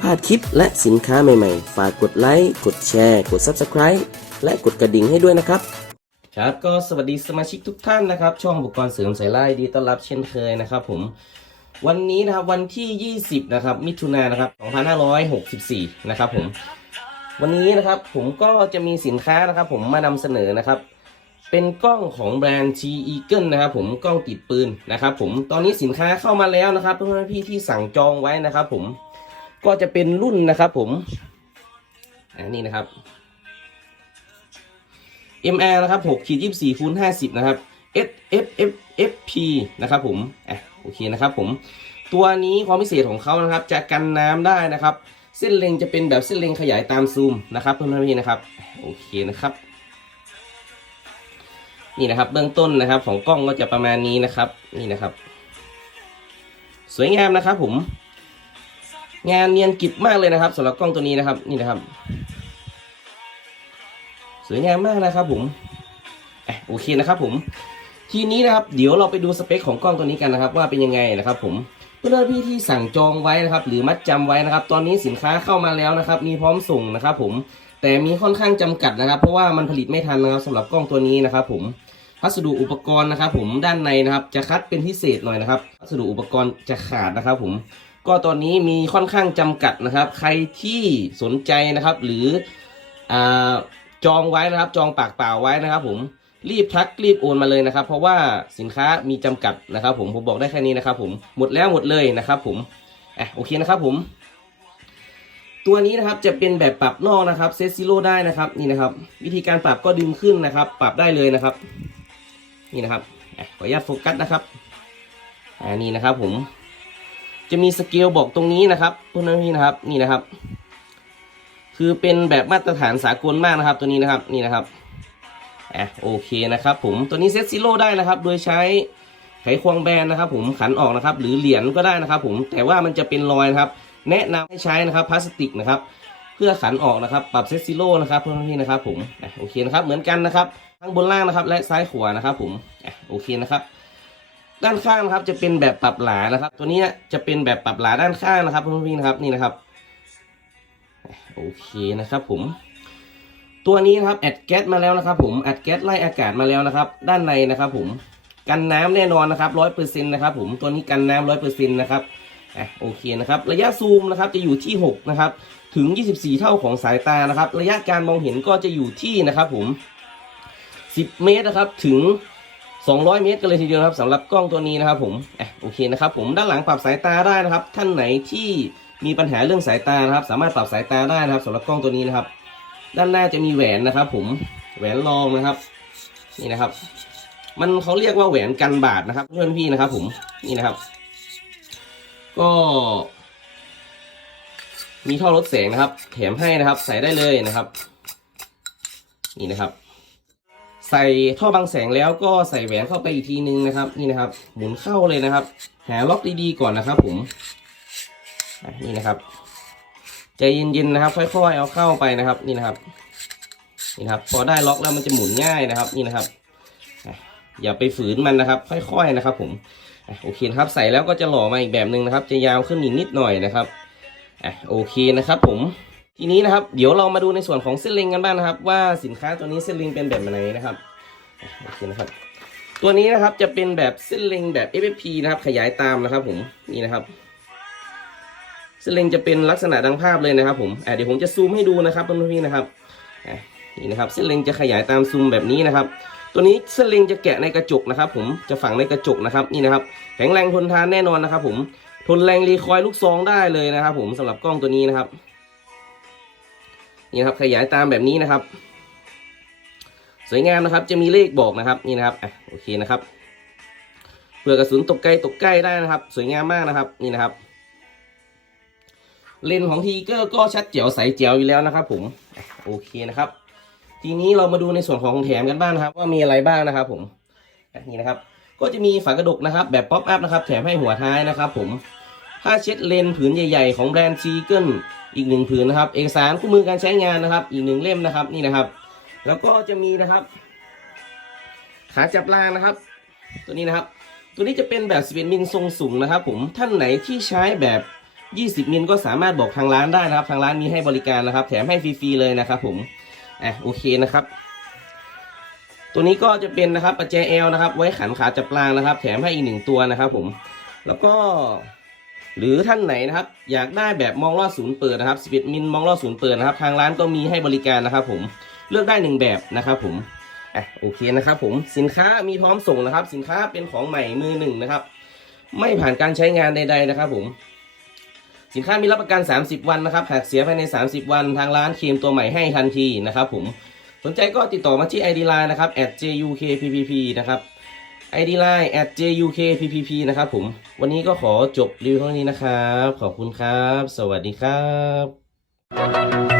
พลาดคลิปและสินค้าใหม่ๆ ฝากกดไลค์ กดแชร์ กด Subscribe และกดกระดิ่งให้ด้วยนะครับ ครับก็สวัสดีสมาชิกทุกท่านนะครับ ช่องอุปกรณ์เสริมสายไล่ดีต้อนรับเช่นเคยนะครับผม วันนี้นะครับวันที่ 20 นะครับ มิถุนายนนะครับ 2564 นะครับผม วันนี้นะครับผมก็จะมีสินค้านะครับ ผมมานำเสนอนะครับเป็นกล้องของแบรนด์ G Eagle นะครับผมกล้องติดปืนนะครับผมตอนนี้สินค้าเข้ามาแล้วนะครับเพื่อนพี่ที่สั่งจองไว้นะครับผม ก็จะเป็นรุ่นนะครับผมอันนี้นะครับ MR นะครับ6ขีด24คูณ50 นะครับ S F F F P นะครับผมอะโอเคนะครับผม ตัวนี้ความพิเศษของเขานะครับ จะกันน้ำได้นะครับ เส้นเล็งจะเป็นแบบเส้นเล็งขยายตามซูมนะครับเพื่อนๆพี่นะครับโอเคนะครับนี่นะครับเบื้องต้นนะครับของกล้องก็จะประมาณนี้นะครับ นี่นะครับ สวยงามนะครับผม งานเนียนกริบมากเลยนะครับสำหรับกล้องตัวนี้นะครับ นี่นะครับ สวยงามมากนะครับผมอโอเคนะครับผมทีนี้นะครับ เดี๋ยวเราไปดูสเปคของกล้องตัวนี้กันนะครับ ว่าเป็นยังไงนะครับ ผมเพื่อนๆพี่ที่สั่งจองไว้นะครับ หรือมัดจำไว้นะครับ ตอนนี้สินค้าเข้ามาแล้วนะครับ มีพร้อมส่งนะครับ ผมแต่มีค่อนข้างจำกัดนะครับ เพราะว่ามันผลิตไม่ทันนะครับสำหรับกล้องตัวนี้นะครับ ผมพัสดุอุปกรณ์นะครับ ผมด้านในนะครับ จะคัดเป็นพิเศษหน่อยนะครับพัสดุอุปกรณ์จะขาดนะครับ ผม ก็ตอนนี้มีค่อนข้างจำกัดนะครับ ใครที่สนใจนะครับ หรืออจองไว้นะครับ จองปากเปล่าไว้นะครับ ผมรีบทักรีบโอนมาเลยนะครับ เพราะว่าสินค้ามีจำกัดนะครับ ผมผมบอกได้แค่นี้นะครับ ผมหมดแล้วหมดเลยนะครับ ผมอะโอเคนะครับ ผมตัวนี้นะครับจะเป็นแบบปรับนอกนะครับเซตซิโร่ได้นะครับนี่นะครับ วิธีการปรับก็ดึงขึ้นนะครับ ปรับได้เลยนะครับ นี่นะครับขออนุญาตโฟกัสนะครับอ่านี่นะครับผม จะมีสเกลบอกตรงนี้นะครับพวกนั้นพี่นะครับนี่นะครับ คือเป็นแบบมาตรฐานสากลมากนะครับ ตัวนี้นะครับนี่นะครับอะโอเคนะครับ ผมตัวนี้เซตซิโร่ได้นะครับ โดยใช้ไขควงแบนนะครับ ผมขันออกนะครับ หรือเหรียญก็ได้นะครับ ผมแต่ว่ามันจะเป็นรอยนะครับ แนะนำให้ใช้นะครับพลาสติกนะครับ เพื่อขันออกนะครับ ปรับเซตซิโร่นะครับเพื่อนพี่นะครับ ผมอะโอเคนะครับเหมือนกันนะครับ ทั้งบนล่างนะครับ และซ้ายขวานะครับ ผมอะโอเคนะครับ ด้านข้างนะครับจะเป็นแบบปรับหลานะครับ ตัวนี้จะเป็นแบบปรับหลาด้านข้างนะครับเพื่อนพี่นะครับนี่นะครับโอเคนะครับผม ตัวนี้นะครับแอดแก๊สมาแล้วนะครับ ผมแอดแก๊สไล่อากาศมาแล้วนะครับ ด้านในนะครับผมกันน้ำแน่นอนนะครับร้อยเปอร์เซ็นต์นะครับผมตัวนี้กันน้ำร้อยเปอร์เซ็นต์นะครับอะโอเคนะครับ ระยะซูมนะครับจะอยู่ที่หกนะครับถึง24เท่าของสายตานะครับ ระยะการมองเห็นก็จะอยู่ที่นะครับ ผม10เมตรนะครับถึง 200 เมตรกันเลยทีเดียวครับสำหรับกล้องตัวนี้นะครับผมอะโอเคนะครับผมด้านหลังปรับสายตาได้นะครับ ท่านไหนที่มีปัญหาเรื่องสายตานะครับ สามารถปรับสายตาได้นะครับสำหรับกล้องตัวนี้นะครับ ด้านหน้าจะมีแหวนนะครับ ผมแหวนรองนะครับ นี่นะครับ มันเขาเรียกว่าแหวนกันบาดนะครับเพื่อนพี่นะครับ ผมนี่นะครับ ก็ มีท่อลดแสงนะครับ แถมให้นะครับ ใส่ได้เลยนะครับ นี่นะครับ ใส่ท่อบังแสงแล้วก็ใส่แหวนเข้าไปอีกทีนึงนะครับ นี่นะครับ หมุนเข้าเลยนะครับ หาล็อกดีๆก่อนนะครับ ผมนี่นะครับใจเย็นๆนะครับ ค่อยๆเอาเข้าไปนะครับ นี่นะครับ นี่นะครับ พอได้ล็อกแล้วมันจะหมุนง่ายนะครับ นี่นะครับอย่าไปฝืนมันนะครับ ค่อยๆนะครับ ผมอโอเคครับ ใส่แล้วก็จะหล่อมาอีกแบบหนึ่งนะครับ จะยาวขึ้นอีกนิดหน่อยนะครับอะโอเคนะครับ ผม ทีนี้นะครับ เดี๋ยวเรามาดูในส่วนของเส้นเล็งกันบ้างนะครับ ว่าสินค้าตัวนี้เส้นเล็งเป็นแบบไหนนะครับโอเคนะครับ ตัวนี้นะครับจะเป็นแบบเส้นเล็งแบบ FFP นะครับ ขยายตามนะครับ ผมนี่นะครับเส้นเล็งจะเป็นลักษณะดังภาพเลยนะครับ ผมเดี๋ยวผมจะซูมให้ดูนะครับเพื่อนๆนะครับนี่นะครับเส้นเล็งจะขยายตามซูมแบบนี้นะครับ ตัวนี้เส้นเล็งจะแกะในกระจกนะครับ ผมจะฝังในกระจกนะครับนี่นะครับ แข็งแรงทนทานแน่นอนนะครับ ผมทนแรงรีคอยล์ลูกซองได้เลยนะครับ ผมสำหรับกล้องตัวนี้นะครับ นี่ครับขยายตามแบบนี้นะครับ สวยงามนะครับจะมีเลขบอกนะครับนี่นะครับอะโอเคนะครับเผื่อกระสุนตกไกลตกใกล้ได้นะครับ สวยงามมากนะครับนี่นะครับ เลนของทีเกอร์ก็ชัดเจ๋วใสเจ๋วอยู่แล้วนะครับ ผมโอเคนะครับ ทีนี้เรามาดูในส่วนของแถมกันบ้างนะครับ ว่ามีอะไรบ้างนะครับ ผมนี่นะครับ ก็จะมีฝากระดกนะครับ แบบป๊อปอัพนะครับ แถมให้หัวท้ายนะครับ ผมผ้าเช็ดเลนผืนใหญ่ ๆ ของแบรนด์ซีเกิล อีกหนึ่งผืนนะครับ เอกสารคู่มือการใช้งานนะครับ อีกหนึ่งเล่มนะครับนี่นะครับ แล้วก็จะมีนะครับ ขาจับรางนะครับ ตัวนี้นะครับ ตัวนี้จะเป็นแบบสเปนมินทรงสูงนะครับ ผมท่านไหนที่ใช้แบบ 20มิลก็สามารถบอกทางร้านได้นะครับ ทางร้านมีให้บริการนะครับ แถมให้ฟรีๆเลยนะครับ ผมอะโอเคนะครับ ตัวนี้ก็จะเป็นนะครับประแจเอลนะครับ ไว้ขันขาจับปลางนะครับ แถมให้อีกหนึ่งตัวนะครับ ผม แล้วก็ หรือท่านไหนนะครับ อยากได้แบบมองลอดศูนย์เปิดนะครับ11มิลมองลอดศูนย์เปิดนะครับ ทางร้านก็มีให้บริการนะครับ ผมเลือกได้หนึ่งแบบนะครับ ผมอะโอเคนะครับ ผมสินค้ามีพร้อมส่งนะครับ สินค้าเป็นของใหม่มือหนึ่งนะครับ ไม่ผ่านการใช้งานใด ๆนะครับ ผม สินค้ามีรับประกัน 30 วันนะครับหากเสียภายใน 30 วันทางร้านเคลมตัวใหม่ให้ทันทีนะครับ ผมสนใจก็ติดต่อมาที่ ID Line นะครับ @jukppp นะครับ ID Line @jukppp นะครับผม วันนี้ก็ขอจบรีวิวเท่านี้นะครับ ขอบคุณครับ สวัสดีครับ